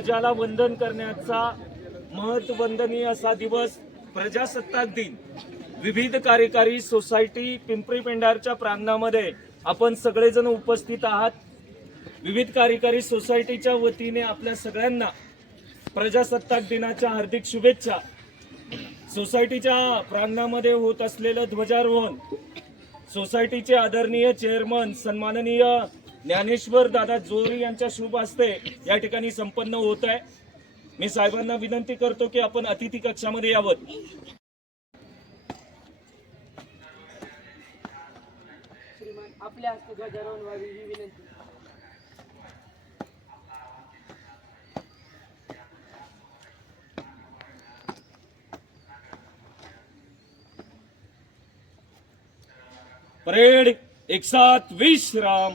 ध्वजाला वंदन करण्याचा महत्वंदनीय असा दिवस प्रजासत्ताक दिन विविध कार्यकारी सोसायटी पिंपरी पेंढारच्या प्रांगणामध्ये आपण सगळेजण उपस्थित आहात। विविध कार्यकारी सोसायटीच्या वतीने आपल्या सगळ्यांना प्रजासत्ताक दिनाच्या हार्दिक शुभेच्छा। सोसायटीच्या प्रांगणामध्ये होत असलेलं ध्वजारोहण सोसायटीचे आदरणीय चेअरमन सन्माननीय ज्ञानेश्वर दादा जोरी यांच्या शुभ हस्ते या ठिकाणी संपन्न होत आहे। मी साहेबांना विनंती करतो की आपण अतिथी कक्षामध्ये यावं। श्रीमान आपल्या हस्ते ध्वजारोहण व्हावी ही विनंती। परेड एक साथ विश्राम।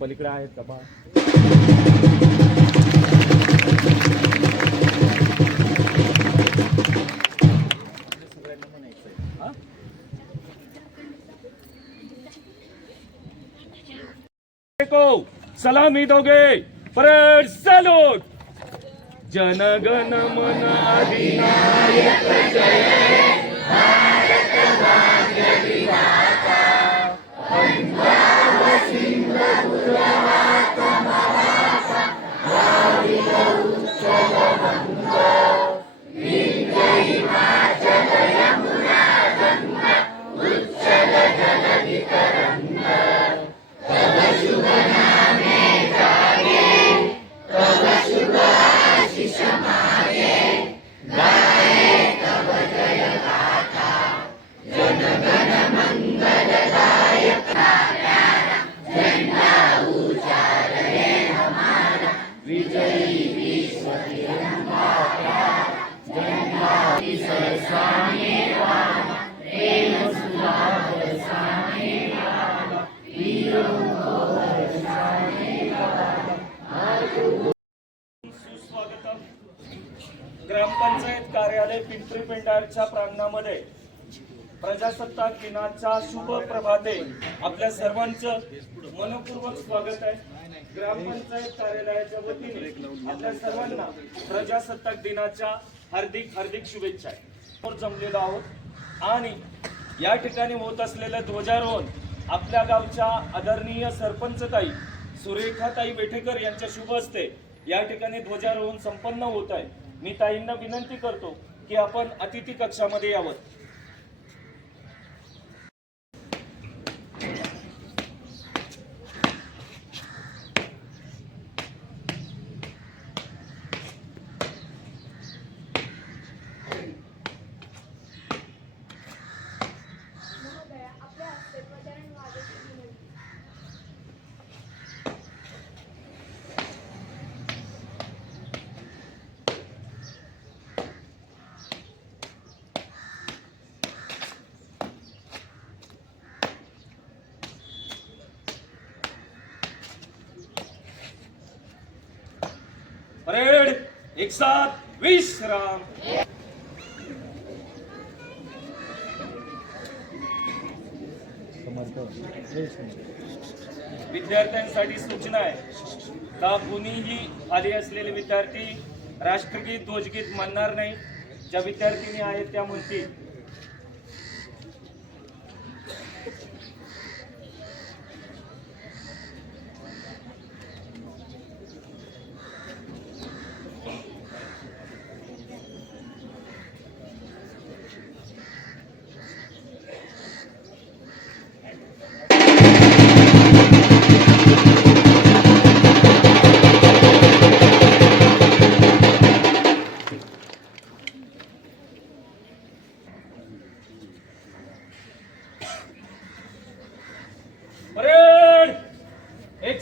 पलीकडे आहेत का बा? सलामी दोगे। Parade salute. जनगण मन अधिनायक जय भारत भाग्य विधाता पंजाब सिंध गुजरात मराठा द्राविड उत्कल गंगा विंध्य हिमाचल यमुना गंगा उच्चल जलधि तरंगा तव शुभ नामे जागे तव शुभ आशीष मागे गाये तव जय गाथा जनगण मंगलदायक प्यारा झंडा ऊंचा रहे हमारा विजयी विश्व तिरंगा प्यारा झंडा सरसाने वाला प्रेम सुधा बरसाने वाला वीरों को बरसाने वाला। सुस्वागतम। ग्रामपंचायत कार्यालय पिंपरी पेंढारच्या प्रांगणामध्ये प्रजासत्ताक दिनाच्या शुभ प्रभाते आपल्या सर्वांचं मनपूर्वक स्वागत आहे। ग्रामपंचायत कार्यालयाच्या वतीने आपल्या सर्वांना प्रजासत्ताक दिनाच्या हार्दिक शुभेच्छा। जमलेलो आहोत आणि या ठिकाणी होत असलेलं ध्वजारोहण आपल्या गावच्या आदरणीय सरपंचताई सुरेखाताई वेठेकर यांच्या शुभ हस्ते या ठिकाणी ध्वजारोहण संपन्न होत आहे। मी ताईंना विनंती करतो की आपण अतिथी कक्षामध्ये यावं। परेड एक साथ विश्राम। विद्यार्थ्यांसाठी सूचना आहे का कुणीही आले असलेले विद्यार्थी राष्ट्रगीत ध्वजगीत म्हणणार नाही। ज्या विद्यार्थिनी आहेत त्या म्हणतील।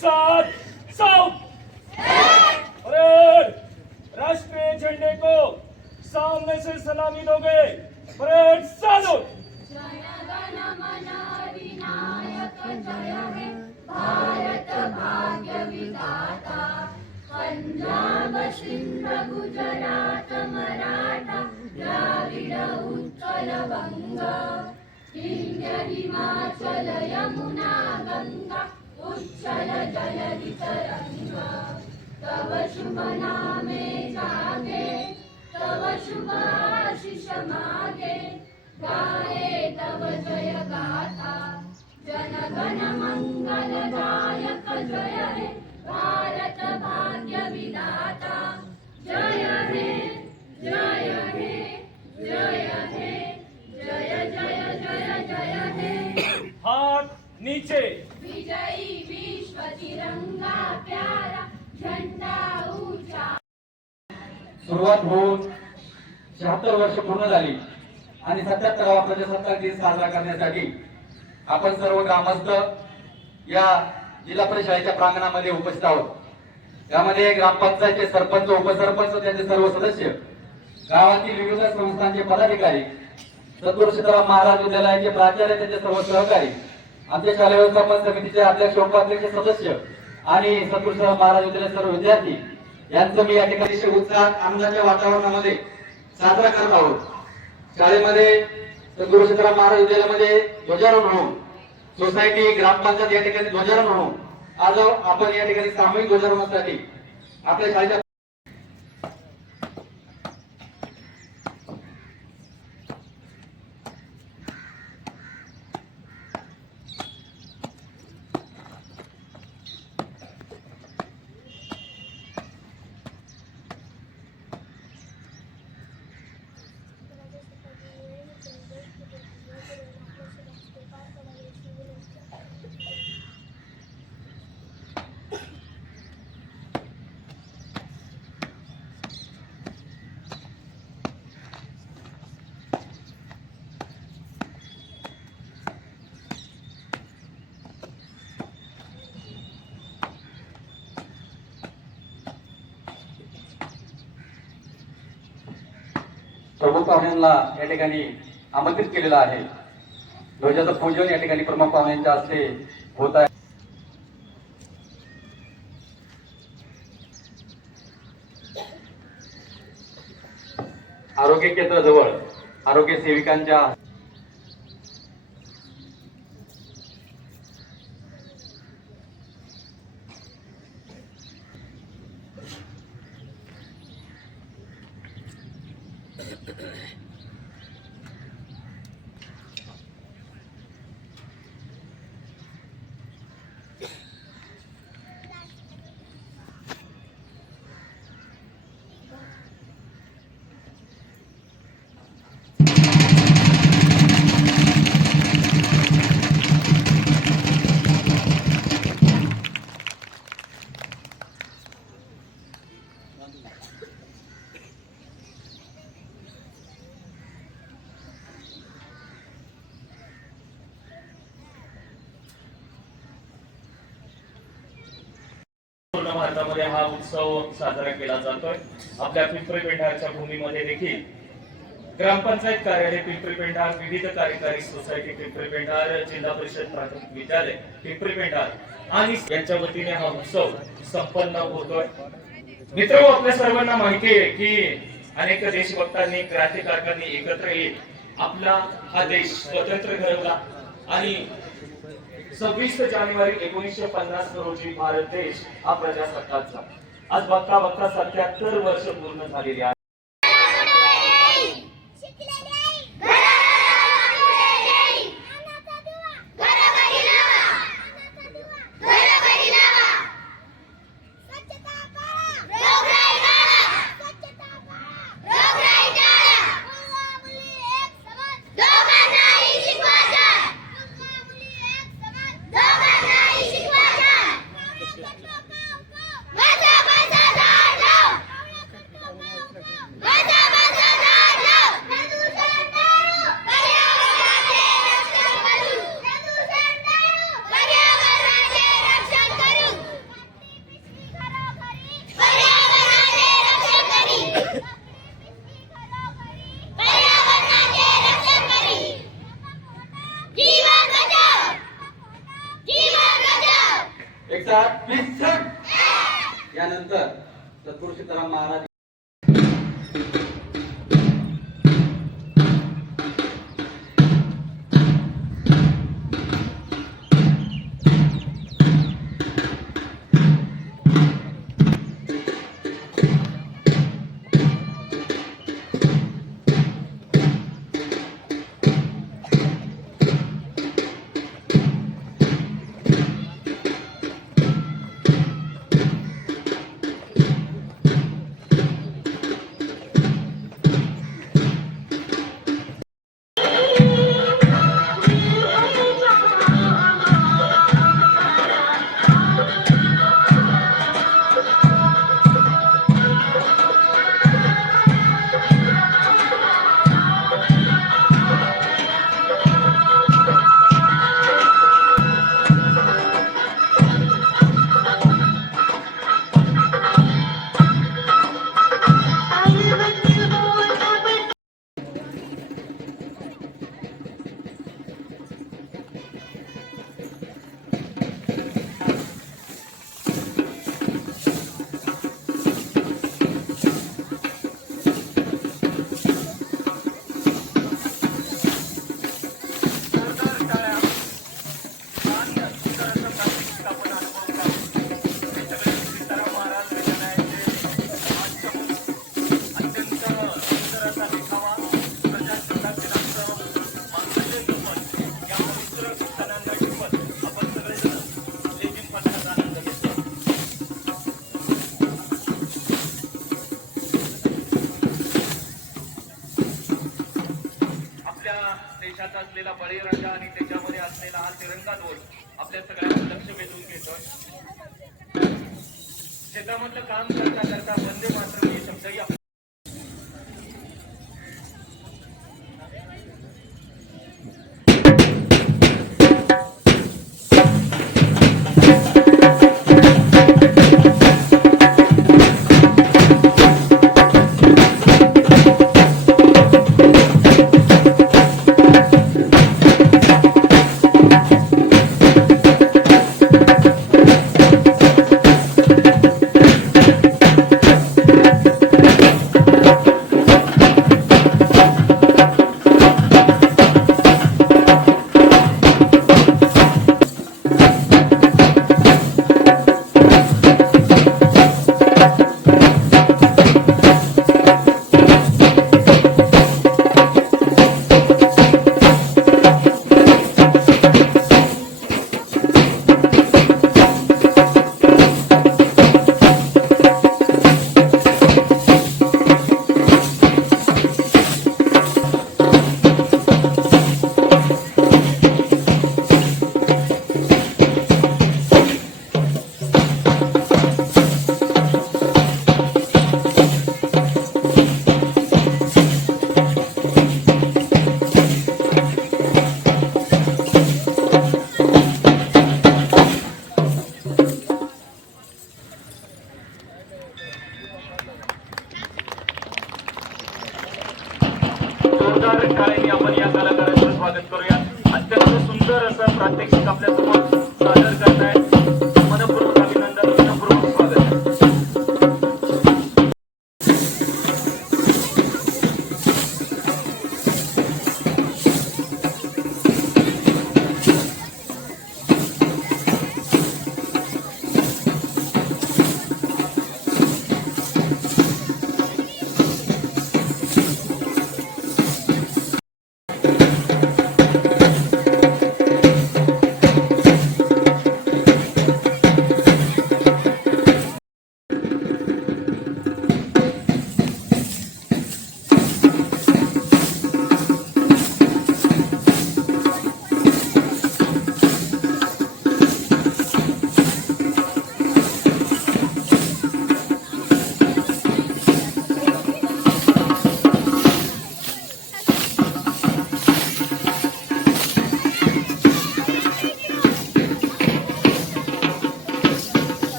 साथ साउथ परेड। राष्ट्रीय झंडे को सामने से सलामी दोगे। परेड चालू। पंजाब सिंध गुजरात मराठा द्राविड उत्कल बंग विंध्य हिमाचल यमुना गंगा उच्चल जलधि तरंग तव शुभ नामे जागे तव शुभ आशीष मागे गाये तव जय गाथा जन गण मंगल गायक जय हे भारत भाग्य विधाता जय हे जय हे जय हे जय जय जय जय हे। हाथ नीचे। विजयी विश्व तिरंगा प्यारा झंडा ऊंचा। सुरुवात होऊन 76 वर्ष पूर्ण झाली आणि 77वा प्रजासत्ताक दिन साजरा करण्यासाठी आपण सर्व ग्रामस्थ या जिल्हा परिषदेच्या प्रांगणामध्ये उपस्थित आहोत। यामध्ये ग्रामपंचायतचे सरपंच, उपसरपंच, त्यांचे सर्व सदस्य, गावातील विविध संस्थांचे पदाधिकारी, सद्गुरू सीताराम महाराज विद्यालयाचे प्राचार्य, त्यांचे सर्व सहकारी, आमच्या शालेय व्यवस्थापन समितीचे अध्यक्ष, उपाध्यक्ष, सदस्य आणि सद्गुरू सीताराम महाराज विद्यालयाचे सर्व विद्यार्थी यांचं मी या ठिकाणी उत्साह आनंदाच्या वातावरणामध्ये साजरा करत आहोत। शाळेमध्ये सद्गुरू सीताराम महाराज विद्यालयामध्ये ध्वजारोहण होऊन, सोसायटी, ग्रामपंचायत या ठिकाणी ध्वजारोहण होऊन आज आपण या ठिकाणी सामूहिक ध्वजारोहणासाठी आपल्या शाळेच्या प्रमुख पाहुण्यांना या ठिकाणी आमंत्रित केलेलं आहे। ध्वजाचं पूजन या ठिकाणी प्रमुख पाहुण्यांच्या हस्ते होत आहे। आरोग्य केंद्राजवळ आरोग्य सेविकांच्या पूर्ण भारतामध्ये हा उत्सव साजरा केला जातोय। आपल्या पिंपरी पेंढारच्या भूमीमध्ये देखील ग्रामपंचायत कार्यालय पिंपरी पेंढार, विविध कार्यकारी सोसायटी पिंपरी पेंढार, जिल्हा परिषद प्राथमिक विद्यालय पिंपरी पेंढार आणि यांच्या वतीने हा उत्सव संपन्न होतोय। मित्र, आपल्या सर्वांना माहिती आहे की अनेक देशभक्तांनी, क्रांतिकारकांनी एकत्र येत आपला हा देश स्वतंत्र घडवला आणि 26 जानेवारी 1950 रोजी भारत देश हा प्रजासत्ताक झाला। आज बघता बघता 77 वर्ष पूर्ण झालेली आहेत। प्रतिसाद विसर यानंतर सद्गुरू सीताराम महाराज देशात असलेला बळीराजा आणि त्याच्यामध्ये असलेला हा तिरंगा ध्वज आपल्या सगळ्यांना लक्ष वेधून घेतोय. शेतामधलं काम करता करता वंदे मातरम हे शब्दही जोरदार टाळ्यांनी आपण या कलाकारांचं स्वागत करूया. अत्यंत सुंदर असं प्रात्यक्षिक आपल्यासमोर सादर करताय. मनपूर्वक अभिनंदन, मनपूर्वक स्वागत.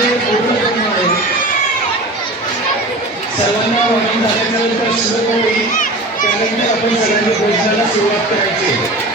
त्यामध्ये फोटो घेऊन आहे सर्वांना वाहन झाल्यानंतर सुरू होईल त्यानंतर आपण सगळ्यांनी भोजनाला सुरुवात करायची आहे.